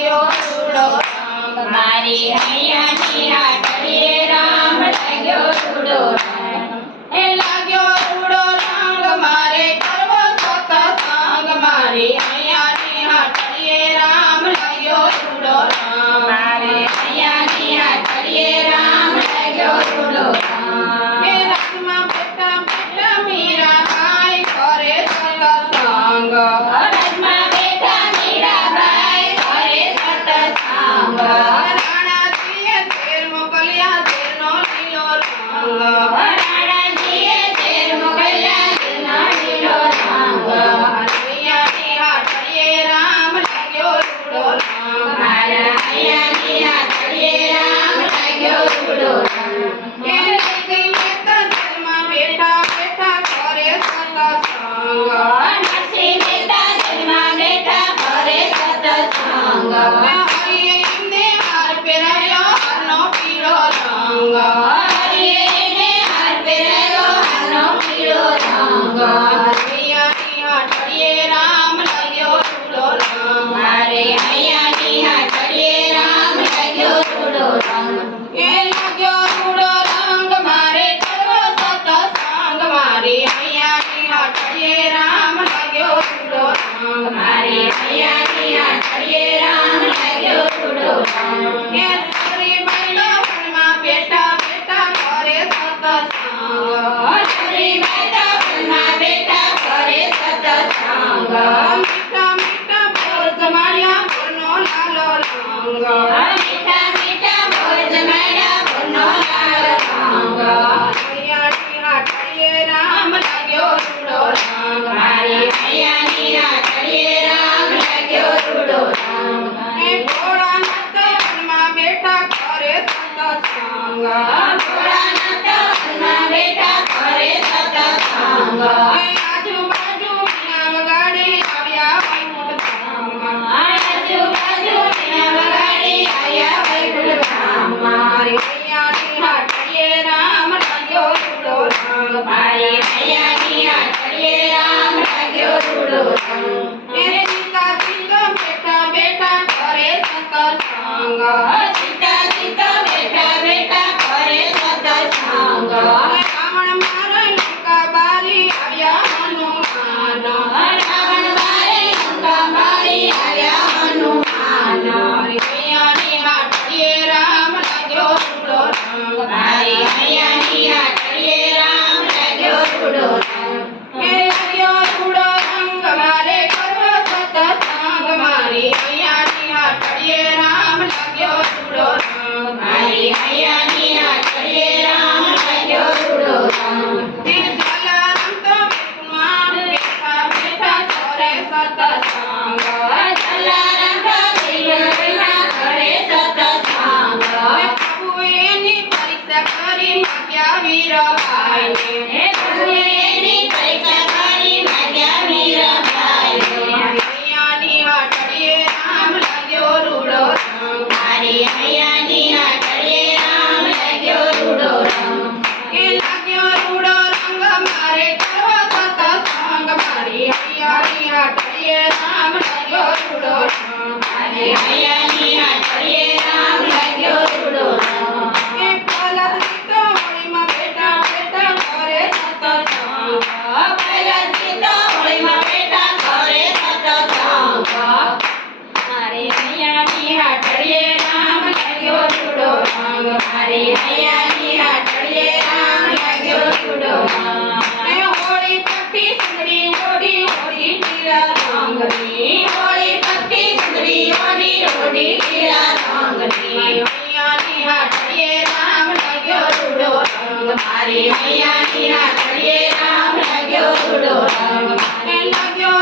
લાગ્યો રૂડો રંગ મારી હૈયાની હાટડીએ રામ લાગ્યો રૂડો રંગ એ લાગ્યો રૂડો રંગ મારે કરવો સત્સંગ મારી હૈયાની હાટડીએ રામ લાગ્યો રૂડો રંગ મારે હૈયાની હાટડીએ રામ લાગ્યો રૂડો રંગ એ રાજમાં બેઠા બેઠા મીરાબાઈ કરે સત્સંગ રાજમાં બેઠા મીરાબાઈ કરે સત્સંગ રાણાજીએ તેર મોકલ્યા તેરનો લીલો રંગ રાણાજીએ તેર મોકલ્યા તેરનો લીલો રંગ હૈયાની હાટડીએ રામ લાગ્યો રૂડો રંગ મારા હૈયાની હાટડીએ રામ લાગ્યો રૂડો રંગ એ નરસિંહ મહેતા જેલમાં બેઠા બેઠા કરે સત્સંગ નરસિંહ મહેતા જેલમાં બેઠા કરે સત્સંગ હરિએ એમને હાર પહેરાવ્યો હારનો પીળો રંગ હરિએ એમને હાર પહેરાવ્યો હારનો પીળો રંગ હૈયાની હાટડીએ રામ લાગ્યો રૂડો રંગ મારે હૈયાની હાટડીએ રામ લાગ્યો રૂડો રંગ એ લાગ્યો રૂડો રંગ મારે કરવો સત્સંગ મારી હૈયાની હાટડીએ રામ લાગ્યો રૂડો રંગ મારી હૈયાની હાટડીએ રામ લાગ્યો રૂડો રંગ એ સરીબાઈ તો વનમાં બેઠા બેઠા કરે સત્સંગ સરીબાઈ તો વનમાં બેઠા કરે સત્સંગ મીઠા મીઠા બોર જમાડ્યા બોરનો લાલો રંગ મીઠા મીઠા બોર જમાડ્યા બોરનો લાલો રંગ હૈયાની હાટડીએ રામ લાગ્યો રૂડો રંગ મારી હૈયાની હાટડીએ રામ લાગ્યો રૂડો રંગ એ ભોળાનાથ વનમાં બેઠા કરે સત્સંગ ભોળાનાથ વનમાં બેઠા કરે સત્સંગ આજુબાજુ મીણા વગાડી આવ્યા વૈકુંઠ ધામ આજુબાજુ મીણા વગાડી આવ્યા વૈકુંઠ ધામ મારી હૈયાની હાટડીએ રામ લાગ્યો રૂડો રંગ મારી હૈયાની હાટડીએ રામ લાગ્યો રૂડો રંગ એ સીતાજી તો બેઠા બેઠા કરે સત્સંગ સીતાજી તો બેઠા બેઠા કરે સત્સંગ રાવણ મારે લંકા બારી આવ્યા હનુમાન રાવણ મારે લંકા બારી આવ્યા હનુમાન મારી હૈયાની હાટડીએ રામ લાગ્યો રૂડો રંગ મારી હૈયાની હાટડીએ રામ લાગ્યો રૂડો રંગ એ લાગ્યો રૂડો રંગ મારે કરવો સત્સંગ મારી હૈયાની હાટડીએ રામ લાગ્યો રૂડો રંગ મારી હૈયાની હાટડીએ રામ લાગ્યો રૂડો રંગ એ જલારામ તો બેઠમાં બેઠા બેઠા કરે સત્સંગ જલારામ તો બેઠા કરે સત્સંગ પ્રભુએ એની પરીક્ષા કરી માગ્યા વીરભાઈને પ્રભુએ એની પરીક્ષા કરી માગ્યા વીરભાઈને હૈયાની હાટડીએ રામ લાગ્યો રૂડો રંગ મારી હૈયાની હાટડીએ રામ લાગ્યો રૂડો રંગ એ લાગ્યો રૂડો રંગ મારે કરવો સત્સંગ મારી હૈયાની હાટડીએ રામ લાગ્યો રૂડો રંગ મારી હૈયાની હાટડીએ રામ લાગ્યો રૂડો રંગ એ પ્રહલાદજી તો હોળીમાં બેઠા બેઠા કરે સત્સંગ પ્રહલાદજી તો હોળીમાં બેઠા કરે સત્સંગ મારી હૈયાની હાટડીએ રામ લાગ્યો રૂડો રંગ મારી હૈયાની હાટડીએ રામ લાગ્યો રૂડો રંગ એ હોળી પટ્ટી સુંદરી ઓઢી ઓઢી પીળા રંગની હોળી પટ્ટી સુંદરી ઓઢી ઓઢી પીળા રંગની હૈયાની હાટડીએ રામ લાગ્યો રૂડો રંગ મારી હૈયાની હાટડીએ રામ લાગ્યો રૂડો રંગ એ લાગ્યો